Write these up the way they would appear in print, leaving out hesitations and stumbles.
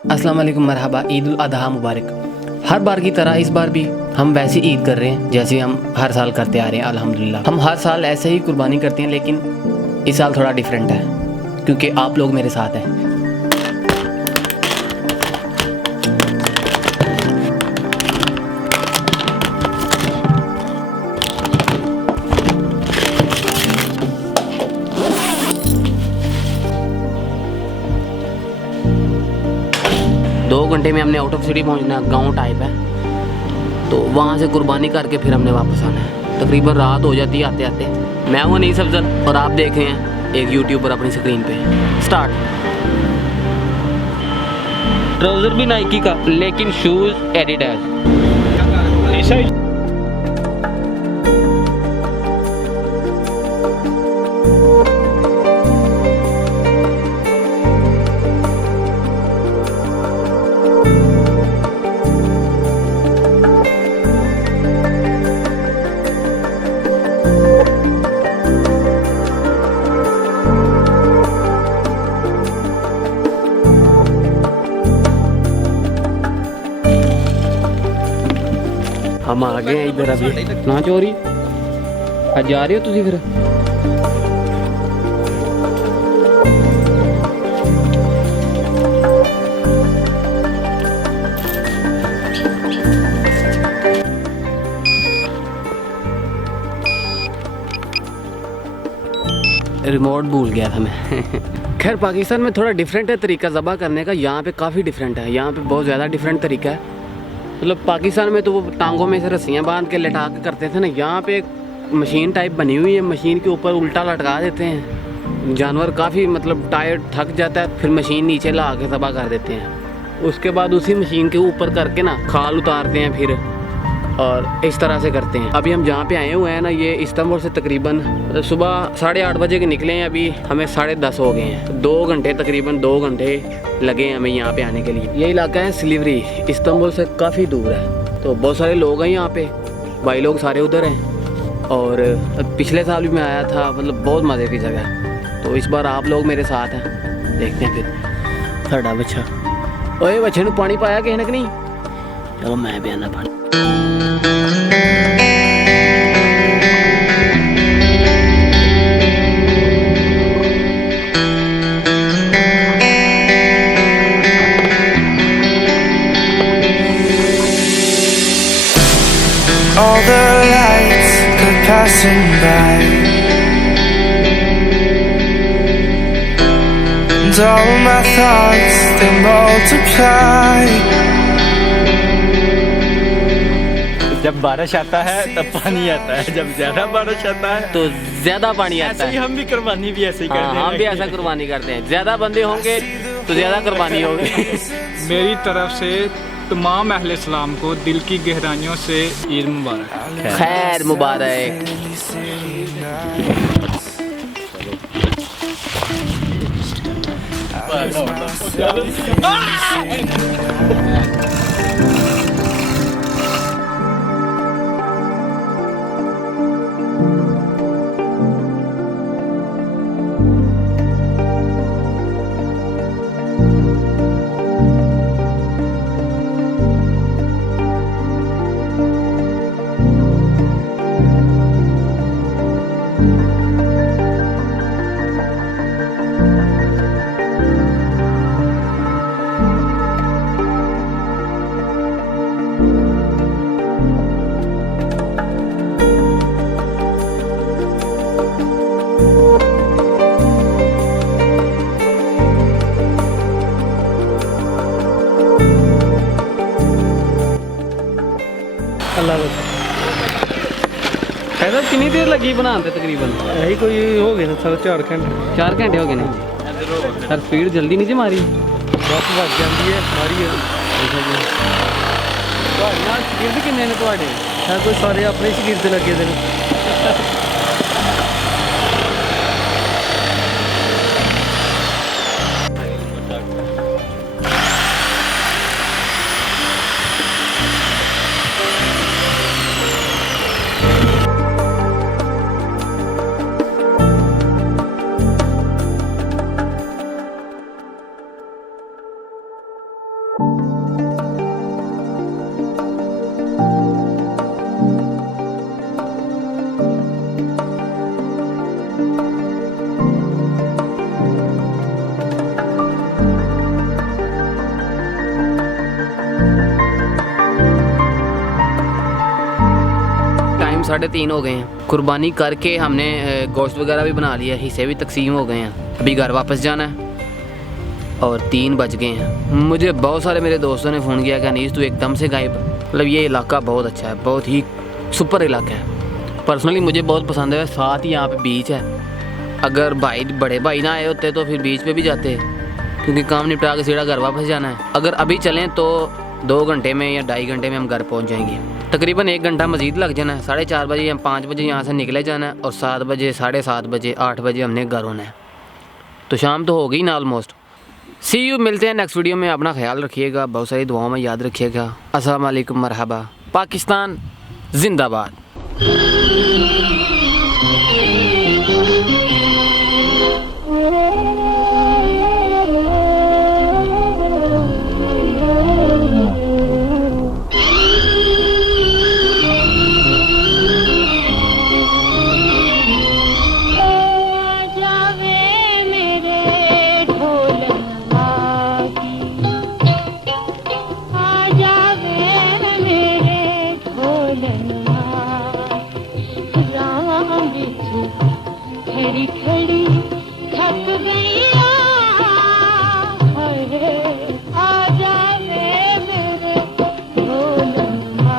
अस्सलाम वालेकुम, मरहबा, ईद उल अदहा मुबारक। हर बार की तरह इस बार भी हम वैसी ईद कर रहे हैं जैसे हम हर साल करते आ रहे हैं। अल्हम्दुलिल्लाह हम हर साल ऐसे ही कुर्बानी करते हैं, लेकिन इस साल थोड़ा डिफरेंट है क्योंकि आप लोग मेरे साथ हैं। 2 घंटे में हमने आउट ऑफ सिटी पहुंचना है। गांव टाइप है, तो वहाँ से कुर्बानी करके फिर हमने वापस आना है। तकरीबन रात हो जाती है आते आते। मैं हूँ अनीस अफजल और आप देख रहे हैं एक यूट्यूबर अपनी स्क्रीन पे। स्टार्ट। ट्राउज़र भी नाइकी का, लेकिन शूज़ एडिडास। हम आ गए हैं इधर अभी ना चोरी। आज जा रहे हो तुसी फिर? रिमोट भूल गया था मैं। खैर पाकिस्तान में थोड़ा डिफरेंट है तरीका ज़बह करने का। यहाँ पे काफ़ी डिफरेंट है, यहाँ पे बहुत ज़्यादा डिफरेंट तरीका है। मतलब पाकिस्तान में तो वो टांगों में से रस्सियाँ बांध के लटा के करते थे ना, यहाँ पे एक मशीन टाइप बनी हुई है। मशीन के ऊपर उल्टा लटका देते हैं। जानवर काफ़ी मतलब टायर्ड थक जाता है, फिर मशीन नीचे ला के ज़बह कर देते हैं। उसके बाद उसी मशीन के ऊपर करके ना खाल उतारते हैं फिर, और इस तरह से करते हैं। अभी हम जहाँ पे आए हुए हैं ना, ये इस्तांबुल से तकरीबन सुबह 8:30 बजे के निकले हैं। अभी हमें 10:30 हो गए हैं। 2 घंटे तकरीबन 2 घंटे लगे हैं हमें यहाँ पे आने के लिए। ये इलाका है सिलीवरी, इस्तांबुल से काफ़ी दूर है। तो बहुत सारे लोग हैं यहाँ पे, भाई लोग सारे उधर हैं। और पिछले साल भी मैं आया था, मतलब बहुत मज़े की जगह है। तो इस बार आप लोग मेरे साथ हैं, देखते हैं फिर। साड़ा बच्चा, ओए बच्चे ने पानी पाया किसी ने कि नहीं? चलो मैं भी आना पानी। All the lights go passing by, and all my thoughts they multiply. जब बारिश आता है तब पानी आता है, जब ज्यादा बारिश आता है तो ज्यादा पानी आता ऐसे ही है। हम भी कुर्बानी भी ऐसे ही करते हैं। हम भी ऐसा कुर्बानी करते हैं। ज्यादा बंदे होंगे तो ज्यादा कुर्बानी होगी। मेरी तरफ से तमाम अहले इस्लाम को दिल की गहराइयों से ईद मुबारक। खैर मुबारक। कितनी देर लगी बनाते? तकरीबन यही कोई हो गए 4 घंटे 4 घंटे हो गए ने। सर स्पीड जल्दी नहीं जी मारी? बस बच जाती है मारी स्पीड किन्ने ने ਤੁਹਾਡੇ? है कोई सारे अपने शकीर से लगे थे। 3:30 हो गए हैं। कुर्बानी करके हमने गोश्त वगैरह भी बना लिया, हिस्से भी तकसीम हो गए हैं। अभी घर वापस जाना है और 3 बज गए हैं। मुझे बहुत सारे मेरे दोस्तों ने फ़ोन किया कि अनीस तू एकदम से गायब। मतलब ये इलाका बहुत अच्छा है, बहुत ही सुपर इलाका है। पर्सनली मुझे बहुत पसंद है। साथ ही यहाँ पे बीच है। अगर बड़े भाई ना आए होते तो फिर बीच पे भी जाते, क्योंकि काम निपटा के सीधा घर वापस जाना है। अगर अभी चलें तो 2 घंटे में या 2.5 घंटे में हम घर पहुँच जाएंगे। तकरीबन 1 घंटा मज़ीद लग जाना है। 4:30 बजे या 5 बजे यहाँ से निकले जाना है और 7 बजे 7:30 बजे 8 बजे हमने घर होना है। तो शाम तो हो गई ना ऑलमोस्ट। सी यू, मिलते हैं नेक्स्ट वीडियो में। अपना ख्याल रखिएगा, बहुत सारी दुआओं में याद रखिएगा। अस्सलाम वालेकुम, मरहबा, पाकिस्तान जिंदाबाद। खड़ी खड़ी थक गई आ जावे मेरे ढोलना।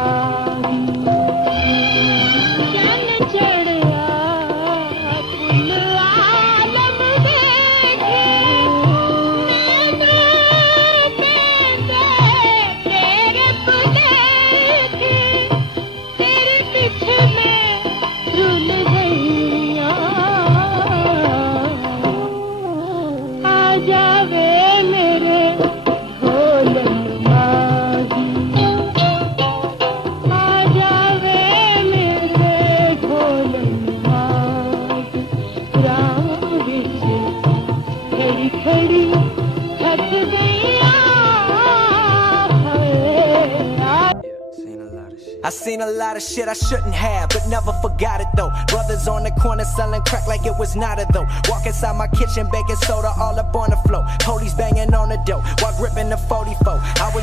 चन चढ़िया फुल आलम देखे, तेरे देखे तेरे पीछे में रुल गई। आ जावे मेरे ढोलना, आ जावे मेरे ढोलना। राह विच खड़ी खड़ी थक गई। I seen a lot of shit I shouldn't have, but never forgot it though. Brothers on the corner selling crack like it was nada though. Walk inside my kitchen, baking soda all up on the floor. Police banging on the door while gripping the 44. I was